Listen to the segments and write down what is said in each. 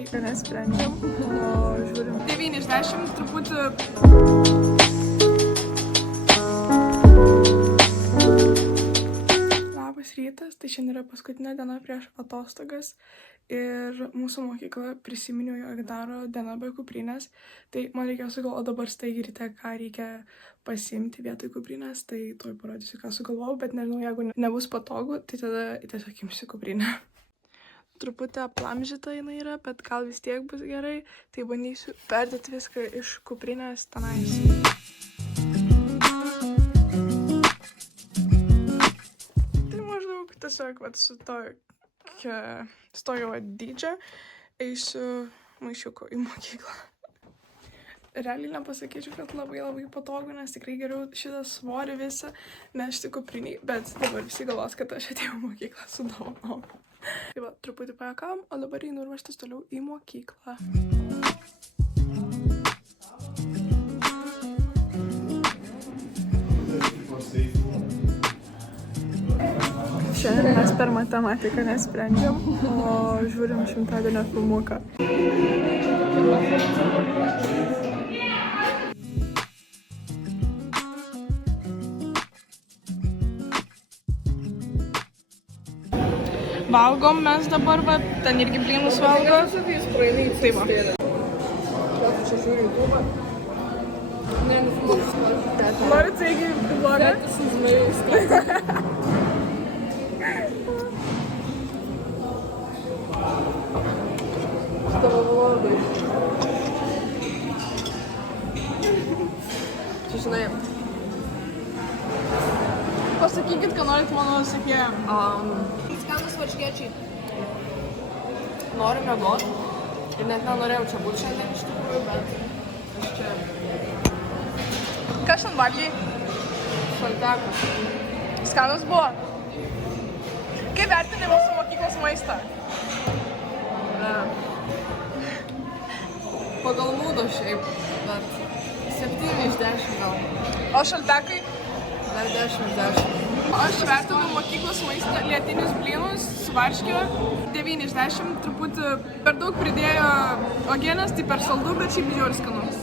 tai ką nesprendžiam, o žiūrim. 9 iš 10 truputį. Labas rytas, tai šiandien yra paskutinė diena prieš atostogas ir mūsų mokykla prisiminiau, jog daro diena be kuprinės, tai man reikėjo sugalvoti dabar staigiai ryte, ką reikia pasiimti vietoj kuprinės, tai tuoj parodysiu, ką sugalvojau, bet nežinau, jeigu nebus patogu, tai tada tiesiog imsiu kuprinę. Truputį aplamžyta jinai yra, bet gal vis tiek bus gerai, tai bandysiu perdėti viską iš kuprinės tenais. Tai maždaug tiesiog su tojo dydžio eisiu maišiuku į mokyklą. Realiai nepasakyčiau, kad labai patogu, nes tikrai geriau šitą svorį visą nešti kupriniai, bet dabar visi galvos, kad aš atėjau į mokyklą su dovanom. Tai va, truputį pajuokavom, o dabar einu ruoštis toliau į mokyklą. Šiandien mes per matematiką nesprendžiam, o žiūrim šimtadienio filmuką. Valgom mes dabar, va, ten irgi blynus valgo. Tai va. Norit sveiki vlogą? Tavo vlogai. Čia žinai. Pasakykit, ką norit mano sekėjam. Skanus varškėčiai. Noriu miegot. Ir net nenorėjau čia būti šiandien iš tikrųjų, bet aš čia... Ką šiandien valgai? Šaltekas. Skanus buvo. Kaip vertini mūsų mokyklos maistą? Pagal mūdo šiaip, bet 7 iš 10 gal. O šaltekai? Dar 10 iš 10. Aš vertinu mokyklos maistą, lietinius blynus su varške 9 iš 10, truputį per daug pridėjo uogienės, tai per saldu, bet šiaip žiauriai skanus.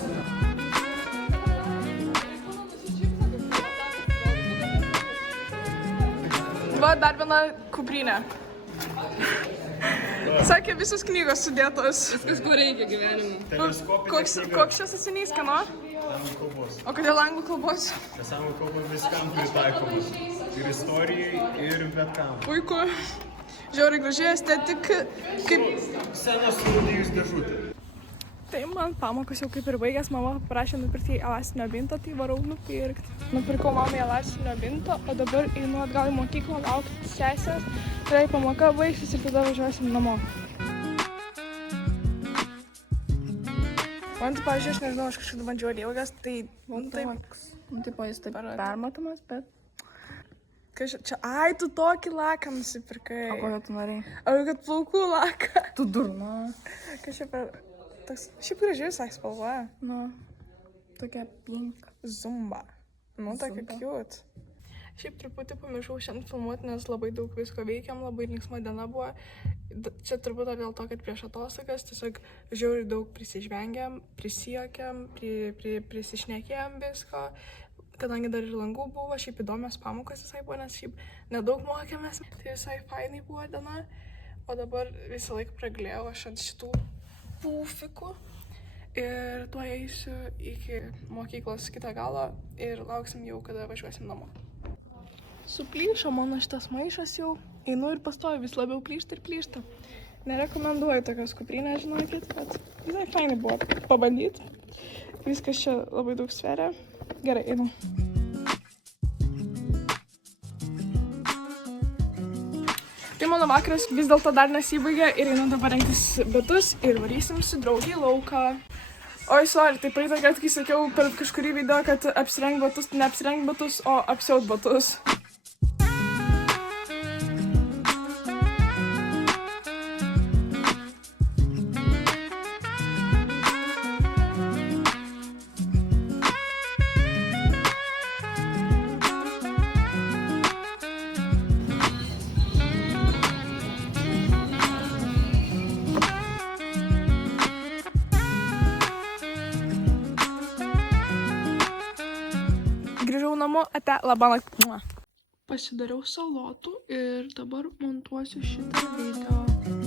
Va, dar viena kuprinė. Sakė, visos knygos sudėtos. Viskas, ko reikia gyvenime. Koks čia sąsinys, kino? Anglų kalbos. O kodėl anglų kalbos? Nes anglų kalba viskam pritaikomas. Ir istorijai, ir bet kam. Puiku. Žiauriai gražiai estetika. Kaip... Senas surūdijus dėžutė. Tai man pamokos jau kaip ir baigęs, mama paprašė nupirkti elastinio binto, tai varau nupirkti. Nupirkau mamai elastinio binto, o dabar einu atgal į mokyklą laukti sesės. Tai pamoka baigsis ir tada važiuosim namo. Man tai, pavyzdžiui, aš nežinau, aš kažkaip bandžiau ilgas, tai... Taip, jis taip permatomas, bet... Čia, ai, tu tokį laką nusipirkai. O kokią tu norėjai? Ar kad plaukų laką? Tu durna. Kažkaip per... Šiaip gražiai visai spalva. Nu, tokia pink. Zumba. Nu, tokia cute. Šiaip truputį pamiršau šiandien filmuoti, nes labai daug visko veikiam, labai linksma diena buvo. Čia turbūt dėl to, kad prieš atostogas tiesiog žiauriai daug prisižvengiam, prisijuokėm, prisišnekėjom visko. Kadangi dar ir langų buvo, šiaip įdomios pamokos visai buvo, nes šiaip nedaug mokėmės. Tai visai fainai buvo diena. O dabar visą laiką praglėjau aš ant šitų pufikų. Ir tuo eisiu iki mokyklos kitą galą ir lauksim jau, kada važiuosim namo. Suplyšo mano šitas maišas jau. Einu ir pastoju, vis labiau plyšta ir plyšta. Nerekomenduoju tokios kuprinės, žinokit, bet visai fainai buvo pabandyti. Viskas čia labai daug sveria. Gerai, einu. Tai mano vakaras vis dėlto dar nesibaigė ir einu dabar rengtis batus ir varysim su draugė į lauką. Oi, sorry, tai praeitą kartą, kai sakiau per kažkurį video, kad apsirenk batus, ne apsirenk batus, o apsiaut batus. namo, ate, labanakt. Pasidariau salotų ir dabar montuosiu šitą video.